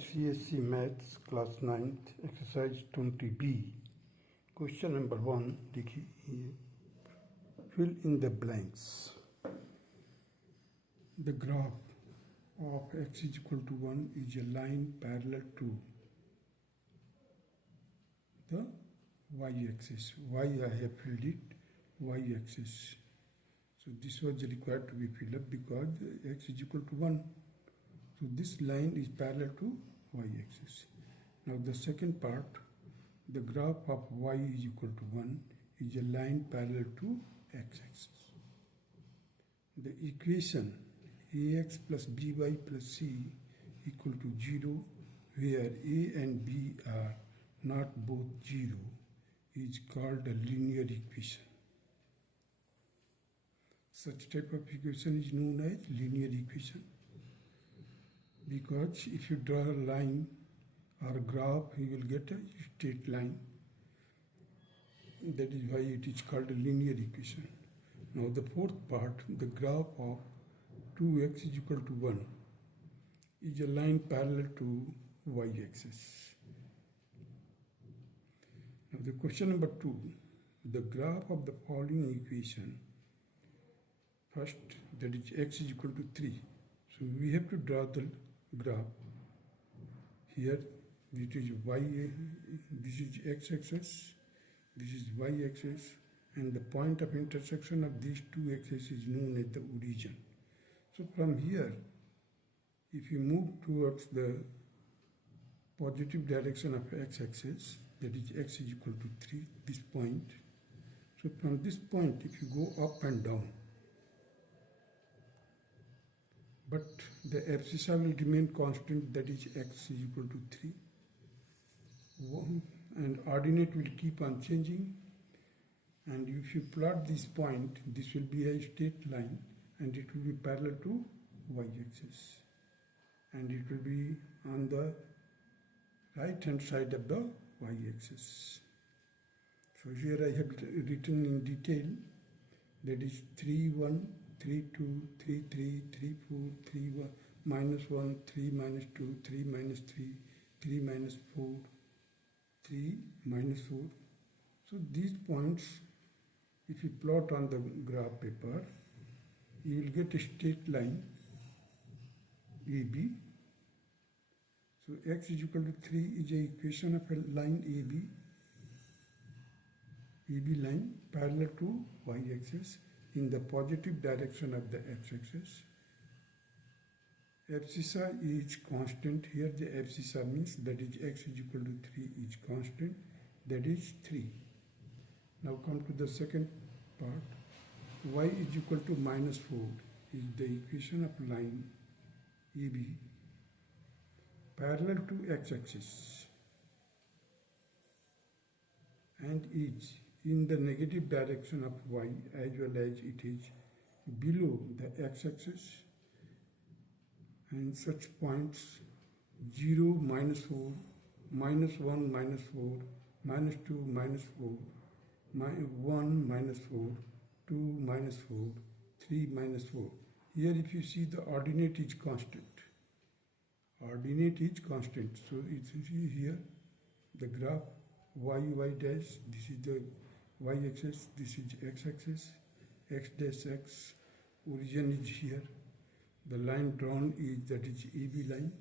ICSE Maths Class 9th Exercise 20B Question number 1 देखिए, fill in the blanks. The graph of x is equal to 1 is a line parallel to the y-axis. I have filled it y-axis. So this was required to be filled up because x is equal to 1. So this line is parallel to y-axis. Now the second part, the graph of y is equal to 1 is a line parallel to x-axis. The equation ax plus by plus c equal to 0, where a and b are not both 0, is called a linear equation. Such type of equation is known as linear equation, because if you draw a line or a graph, you will get a straight line. That is why it is called a linear equation. Now the fourth part, the graph of 2x is equal to 1 is a line parallel to y-axis. Now the question number 2, the graph of the following equation. First, that is x is equal to 3. So we have to draw the graph. Here it is y, this is x-axis, this is y-axis, and the point of intersection of these two axes is known as the origin. So from here, if you move towards the positive direction of x-axis, that is x is equal to 3, this point. So from this point, if you go up and down, but the abscissa will remain constant, that is x is equal to 3. And ordinate will keep on changing. And if you plot this point, this will be a straight line and it will be parallel to y-axis. And it will be on the right hand side of the y-axis. So here I have written in detail, that is 3, 1, 3, 2, 3, 3, 3, 4, 3, 1, minus 1, 3, minus 2, 3, minus 3, 3, minus 4, 3, minus 4. So these points, if you plot on the graph paper, you will get a straight line AB. So x is equal to 3 is an equation of a line AB line parallel to y-axis in the positive direction of the x-axis. Abscissa is constant. Here the abscissa means that is x is equal to 3 is constant, that is 3. Now come to the second part. Y is equal to minus 4 is the equation of line AB parallel to x-axis and is in the negative direction of y, as well as it is below the x-axis, and such points 0, minus 4, minus 1, minus 4, minus 2, minus 4, 1, minus 4, 2, minus 4, 3, minus 4. Here if you see, the ordinate is constant. Ordinate is constant. So it's here the graph y dash, this is the y-axis, this is x-axis, x dash x, origin is here. The line drawn is, that is AB line,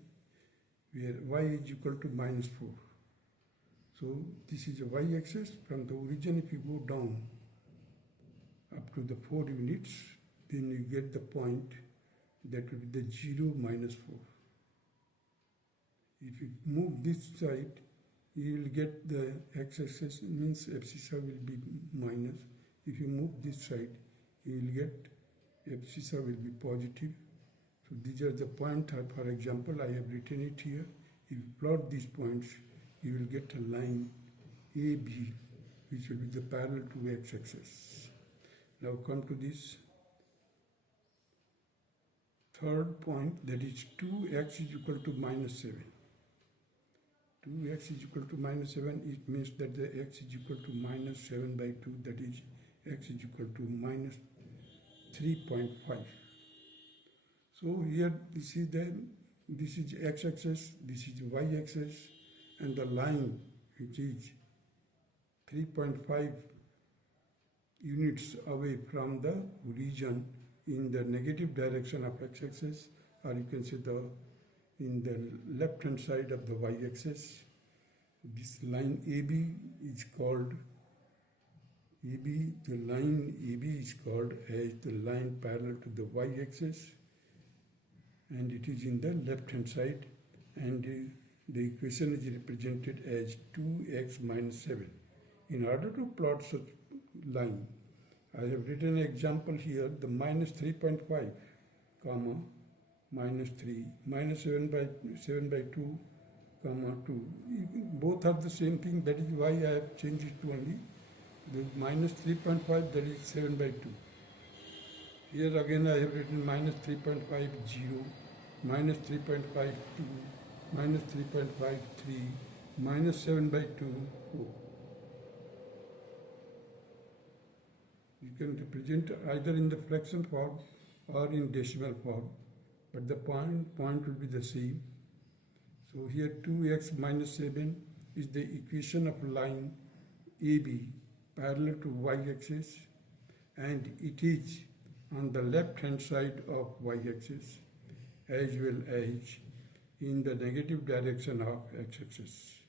where y is equal to minus 4. So this is a y-axis. From the origin, if you go down up to the 4 units, then you get the point that will be the 0, minus 4. If you move this side, you will get the x-axis, means abscissa will be minus. If you move this side, you will get abscissa will be positive. So these are the points. For example, I have written it here. If you plot these points, you will get a line AB, which will be the parallel to x-axis. Now come to this third point, that is 2x is equal to minus 7. 2x is equal to minus 7, it means that the x is equal to minus 7 by 2, that is x is equal to minus 3.5. So here this is the this is x-axis, this is y-axis, and the line which is 3.5 units away from the origin in the negative direction of x-axis, or you can say in the left hand side of the y-axis. This line AB is called AB, the line AB is called as the line parallel to the y-axis, and it is in the left hand side, and the equation is represented as 2x minus 7. In order to plot such line, I have written an example here, the minus 3.5, comma, minus 3, minus 7 by 2, comma 2. Both are the same thing, that is why I have changed it to only the minus 3.5, that is 7 by 2. Here again I have written minus 3.50, minus 3.52, minus 3.53, minus 7 by 2. Oh. You can represent either in the fraction form or in decimal form, but the point will be the same. So here 2x minus 7 is the equation of line AB parallel to y-axis, and it is on the left hand side of y-axis as well as in the negative direction of x-axis.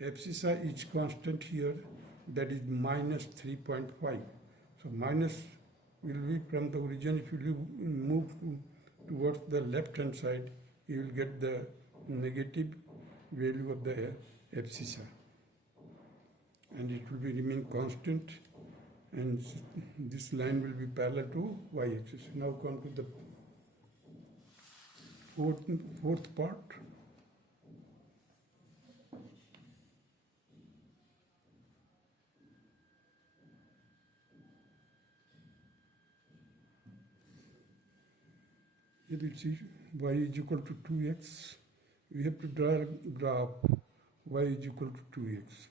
Abscissa is constant here, that is minus 3.5. So minus will be from the origin. If you move towards the left hand side, you will get the negative value of the abscissa, and it will be remain constant, and this line will be parallel to y-axis. Now come to the fourth part. Here we see y is equal to 2x. We have to draw a graph y is equal to 2x.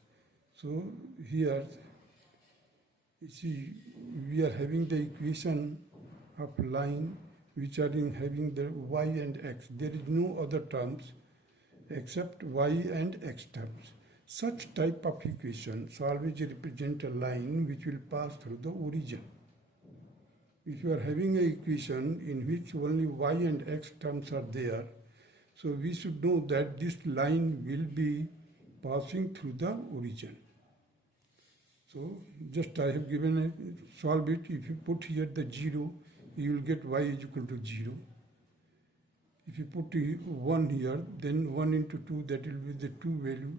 So here you see we are having the equation of line which are in having the y and x. There is no other terms except y and x terms. Such type of equations always represent a line which will pass through the origin. If you are having an equation in which only y and x terms are there, so we should know that this line will be passing through the origin. So just I have given a solve it. If you put here the 0, you will get y is equal to 0. If you put 1 here, then 1 into 2, that will be the 2 value.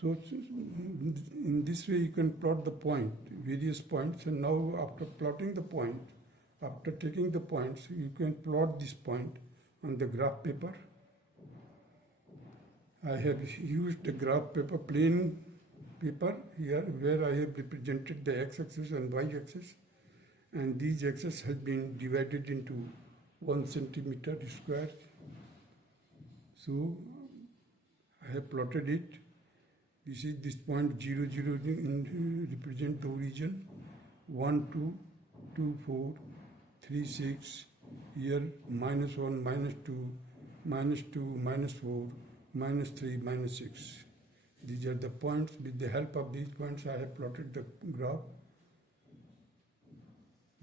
So in this way you can plot the point, various points, and now after plotting the point, after taking the points, you can plot this point on the graph paper. I have used the graph paper, plain paper here, where I have represented the x-axis and y-axis, and these axes has been divided into 1 centimeter square. So I have plotted it. This is this point 0, 0 represent the origin. 1, 2, 2, 4, 3, 6. Here minus 1, minus 2, minus 2, minus 4, minus 3, minus 6. These are the points. With the help of these points, I have plotted the graph.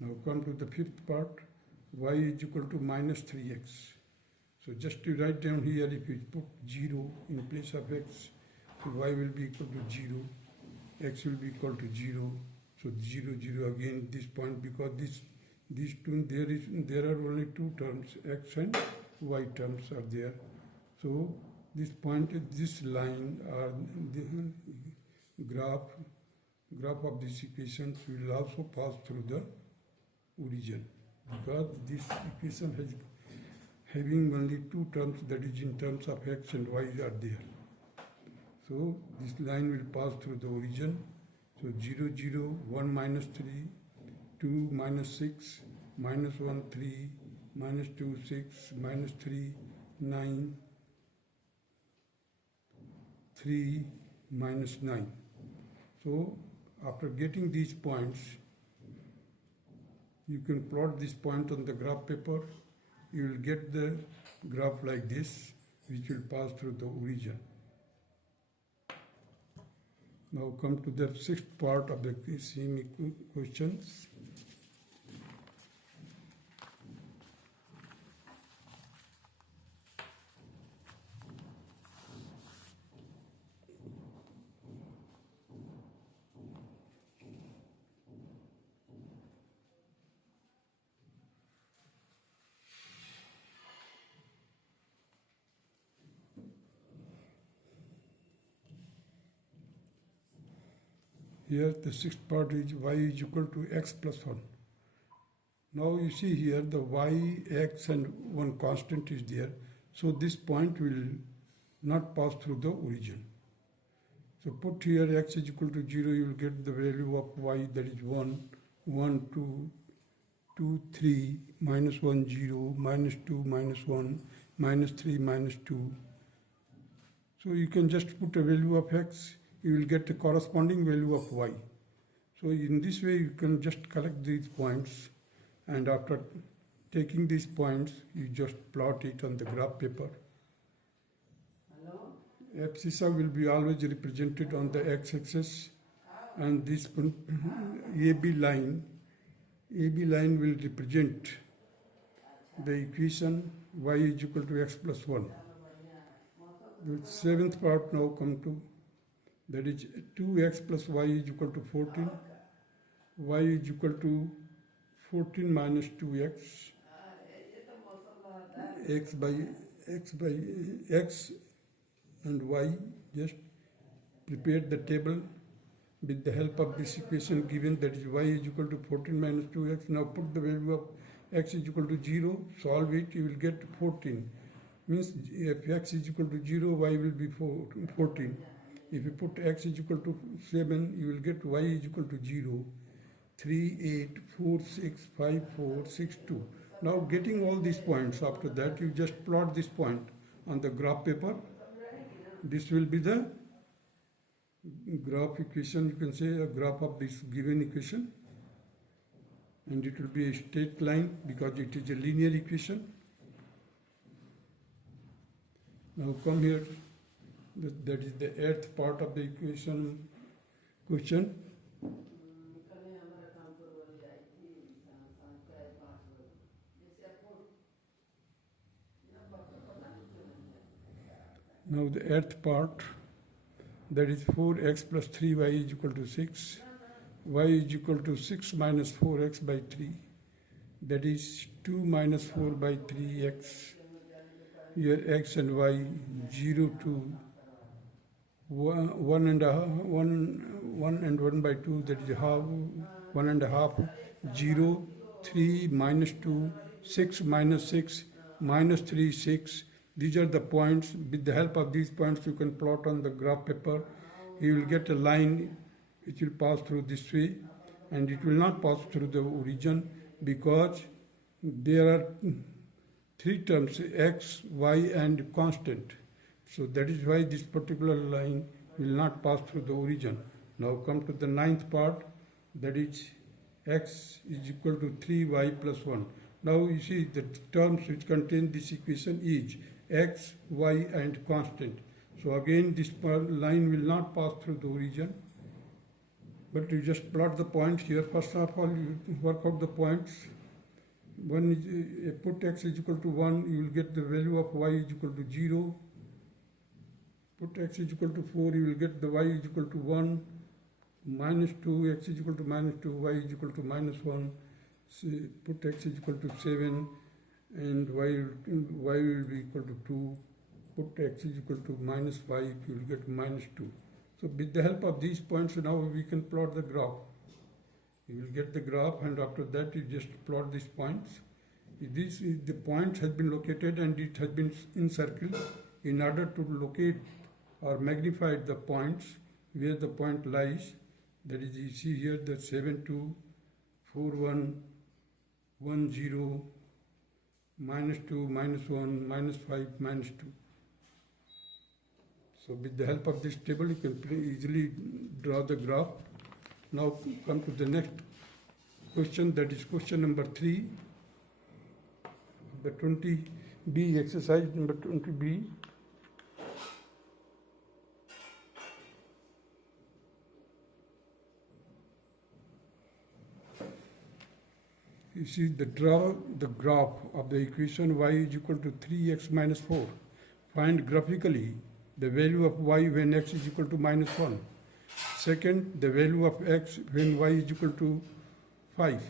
Now come to the fifth part. Y is equal to minus 3x. So just to write down here, if you put 0 in place of x, so y will be equal to 0, x will be equal to 0. So 0, 0 again this point, because these two, there are only two terms, x and y terms are there. So this point, this line, or the graph of these equations will also pass through the origin, because this equation has having only two terms, that is in terms of x and y are there. So this line will pass through the origin. So 0, 0, 1 minus 3, 2 minus 6, minus 1, 3, minus 2, 6, minus 3, 9, 3, minus 9. So after getting these points, you can plot this point on the graph paper. You will get the graph like this, which will pass through the origin. Now come to the sixth part of the same questions. Here the sixth part is y is equal to x plus 1. Now you see here the y, x and one constant is there. So this point will not pass through the origin. So put here x is equal to 0, you will get the value of y, that is 1, 1, 2, 2, 3, minus 1, 0, minus 2, minus 1, minus 3, minus 2. So you can just put a value of x, you will get the corresponding value of y. So in this way you can just collect these points, and after taking these points you just plot it on the graph paper. Abscissa will be always represented on the x-axis, and this AB line will represent the equation y is equal to x plus 1. The seventh part now come to, that is 2x plus y is equal to 14. Y is equal to 14 minus 2x. X by x and y. Just prepare the table with the help of this equation given, that is y is equal to 14 minus 2x. Now put the value of x is equal to 0. Solve it. You will get 14. Means if x is equal to 0, y will be 14. If you put x is equal to 7, you will get y is equal to 0, 3, 8, 4, 6, 5, 4, 6, 2. Now getting all these points, after that you just plot this point on the graph paper. This will be the graph equation, you can say a graph of this given equation. And it will be a straight line because it is a linear equation. Now come here. That is the eighth part of the equation question. Now the eighth part, that is 4x plus 3y is equal to 6. Y is equal to 6 minus 4x by 3. That is 2 minus 4 by 3x. Here x and y 0 to 1 and 1 by 2, that is half, 1 and a half, 0, 3, minus 2, 6, minus 6, minus 3, 6. These are the points. With the help of these points you can plot on the graph paper. You will get a line which will pass through this way, and it will not pass through the origin because there are three terms, x, y and constant. So that is why this particular line will not pass through the origin. Now come to the ninth part, that is x is equal to 3y plus 1. Now you see the terms which contain this equation is x, y and constant. So again this line will not pass through the origin, but you just plot the points here. First of all you work out the points. One is, put x is equal to 1, you will get the value of y is equal to 0. Put x is equal to 4, you will get the y is equal to 1. Minus 2, x is equal to minus 2, y is equal to minus 1. So put x is equal to 7 and y will be equal to 2. Put x is equal to minus 5, you will get minus 2. So with the help of these points now we can plot the graph. You will get the graph, and after that you just plot these points. The point has been located and it has been encircled. In order to locate or magnify the points where the point lies, that is, you see here the 7, 2, 4, 1, 1, 0, minus 2, minus 1, minus 5, minus 2. So with the help of this table you can easily draw the graph. Now come to the next question, that is question number 3. The 20 B, exercise number 20B. You see draw the graph of the equation y is equal to 3x minus 4. Find graphically the value of y when x is equal to minus 1. Second, the value of x when y is equal to 5.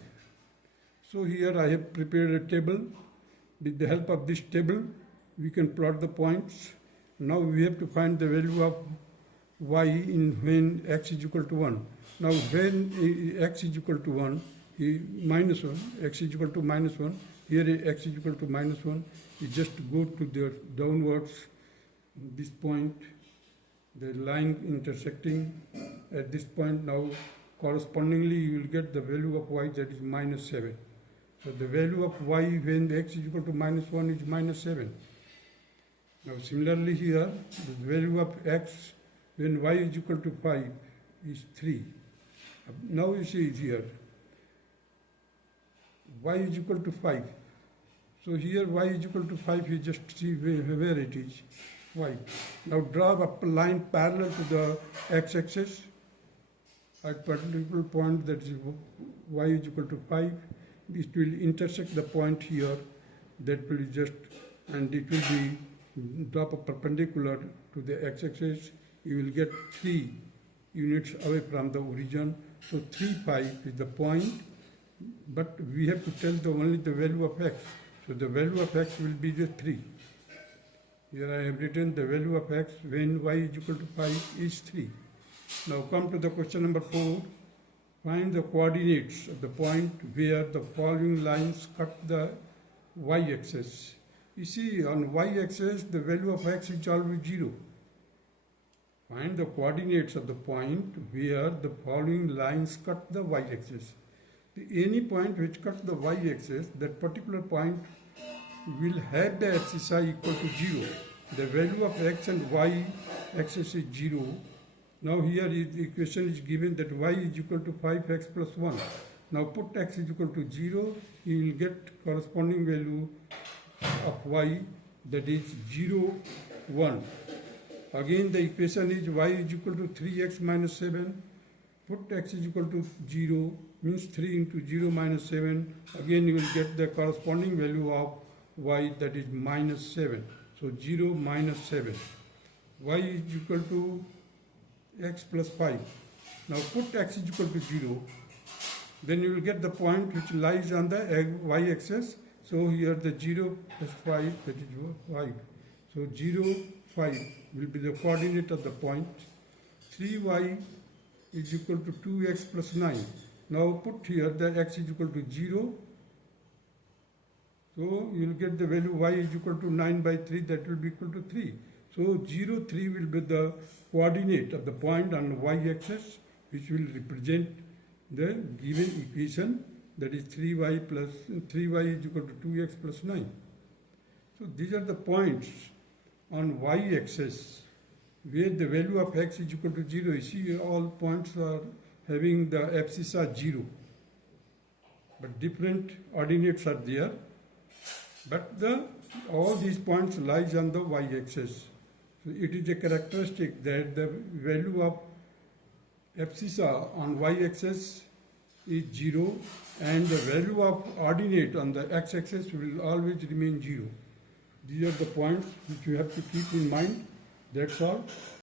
So here I have prepared a table. With the help of this table, we can plot the points. Now we have to find the value of y in when x is equal to 1. Now when x is equal to 1, minus 1, x is equal to minus 1, here x is equal to minus 1, you just go to the downwards, this point, the line intersecting at this point. Now correspondingly you will get the value of y, that is minus 7. So the value of y when x is equal to minus 1 is minus 7. Now similarly here, the value of x when y is equal to 5 is 3. Now you see it here, y is equal to 5. So here y is equal to 5, you just see where it is, y. Now draw a line parallel to the x-axis at particular point, that is y is equal to 5. It will intersect the point here, that will just, and it will be drop a perpendicular to the x-axis. You will get 3 units away from the origin. So 3, 5 is the point, but we have to tell only the value of x. So the value of x will be the 3. Here I have written the value of x when y is equal to 5 is 3. Now come to the question number 4. Find the coordinates of the point where the following lines cut the y-axis. You see, on y-axis the value of x is always 0. Find the coordinates of the point where the following lines cut the y-axis. Any point which cuts the y-axis, that particular point will have the ICSE equal to 0. The value of x and y-axis is 0. Now here the equation is given that y is equal to 5x plus 1. Now put x is equal to 0, you will get corresponding value of y, that is 0, 1. Again the equation is y is equal to 3x minus 7. Put x is equal to 0, means 3 into 0 minus 7. Again you will get the corresponding value of y, that is minus 7. So 0 minus 7. Y is equal to x plus 5. Now put x is equal to 0. Then you will get the point which lies on the y-axis. So here the 0 plus 5, that is 5. So 0, 5 will be the coordinate of the point. 3y is equal to 2x plus 9. Now put here the x is equal to 0. So you will get the value y is equal to 9 by 3, that will be equal to 3. So 0, 3 will be the coordinate of the point on the y-axis, which will represent the given equation, that is 3y is equal to 2x plus 9. So these are the points on y-axis where the value of x is equal to 0. You see all points are having the ICSE 0, but different ordinates are there. But all these points lies on the y-axis. So it is a characteristic that the value of ICSE on y-axis is 0 and the value of ordinate on the x-axis will always remain 0. These are the points which you have to keep in mind. That's all.